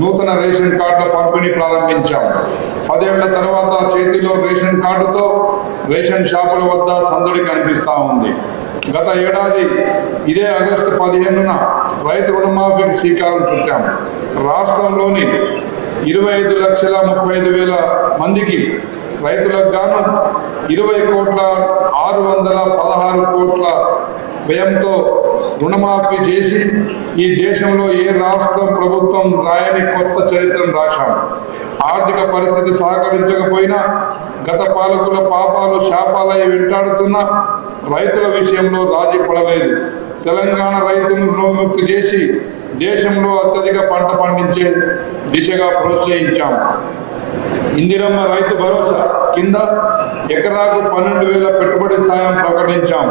నూతన రేషన్ కార్డుల పంపిణీ ప్రారంభించాం. పదేళ్ళ తర్వాత చేతిలో రేషన్ కార్డుతో రేషన్ షాపుల వద్ద సందడి కనిపిస్తూ ఉంది. గత ఏడాది ఇదే ఆగస్టు పదిహేనున రైతు రుణమాఫీకి శ్రీకారం చుట్టాం. రాష్ట్రంలోని ఇరవై ఐదు లక్షల ముప్పై ఐదు వేల మందికి రైతులకు గాను ఇరవై కోట్ల ఆరు వందల పదహారు కోట్ల వ్యయంతో రుణమాఫీ చేసి ఈ దేశంలో ఏ రాష్ట్రం ప్రభుత్వం రాయని కొత్త చరిత్రను రాశాం ఆర్థిక పరిస్థితి సహకరించకపోయినా గత పాలకుల పాపాలు శాపాలై వెంటాడుతున్న రైతుల విషయంలో రాజీ పడలేదు. తెలంగాణ రైతును రుణముక్తి చేసి దేశంలో అత్యధిక పంట పండించే దిశగా ప్రోత్సహించాం. ఇందిరమ్మ రైతు భరోసా కింద ఎకరాకు పన్నెండు వేల పెట్టుబడి సాయం ప్రకటించాం.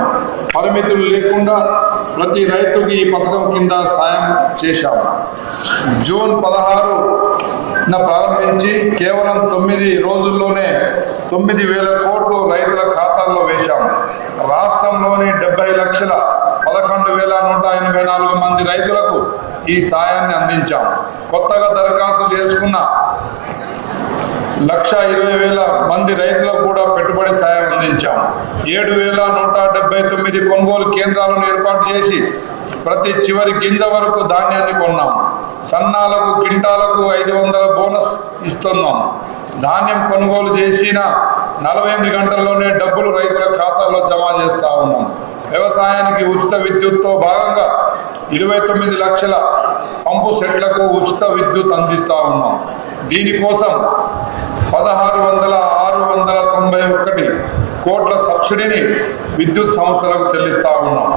పరిమితులు లేకుండా ప్రతి రైతుకి ఈ పథకం కింద సాయం చేశాం జూన్ పదహారు ప్రారంభించి కేవలం తొమ్మిది రోజుల్లోనే తొమ్మిది వేల కోట్లు రైతుల ఖాతాల్లో వేశాం రాష్ట్రంలోని డెబ్బై లక్షల పదకొండు వేల నూట ఎనభై నాలుగు మంది రైతులకు ఈ సాయాన్ని అందించాం కొత్తగా దరఖాస్తు చేసుకున్న లక్ష ఇరవై వేల మంది రైతులకు కూడా పెట్టుబడి సాయం అందించాం ఏడు వేల తొమ్మిది కొనుగోలు కేంద్రాలను ఏర్పాటు చేసి ప్రతి చివరి గింజ వరకు ధాన్యాన్ని కొన్నాం. సన్నాలకు కింటాలకు ఐదు వందల బోనస్ ఇస్తున్నాం. ధాన్యం కొనుగోలు చేసిన నలభై ఎనిమిది గంటల్లోనే డబ్బులు రైతుల ఖాతాలో జమ చేస్తా ఉన్నాం. వ్యవసాయానికి ఉచిత విద్యుత్తో భాగంగా ఇరవై తొమ్మిది లక్షల పంపు సెట్లకు ఉచిత విద్యుత్ అందిస్తా ఉన్నాం. దీనికోసం పదహారు వందల ఆరు వందల తొంభై ఒకటి కోట్ల సబ్సిడీని విద్యుత్ సంస్థలకు చెల్లిస్తా ఉన్నాం.